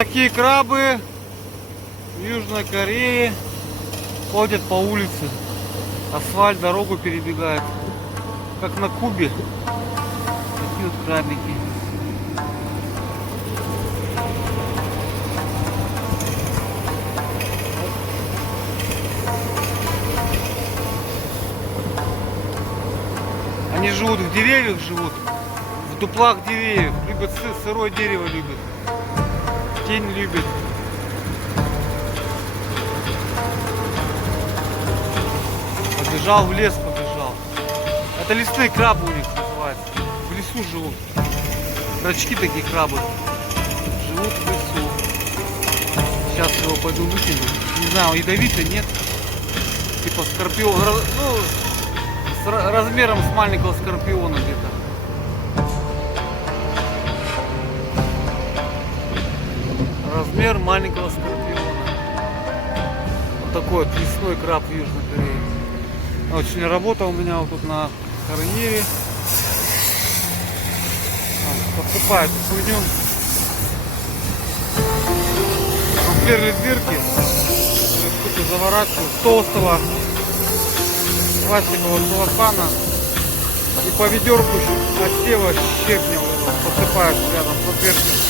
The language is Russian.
Такие крабы в Южной Корее ходят по улице, асфальт, дорогу перебегают, как на Кубе. Такие вот крабики. Они живут в деревьях, живут в дуплах деревьев, любят сырое дерево, любят. Тень любит. Побежал в лес, побежал. Это лесные крабы у них называются. В лесу живут. Рачки такие крабы. Живут в лесу. Сейчас его пойду выкину. Не знаю, ядовитый, нет. Типа скорпион. Ну, с размером с маленького скорпиона где-то. Размер маленького скорпиона. Вот такой вот лесной краб в Южной Корее. Вот сегодня работа у меня вот тут на карьере. Подсыпает хуйню. Сверлит дырки. Штуку заворачиваю с толстого пластикового целлофана. И по ведерку отсева щебня посыпают рядом с отверстием.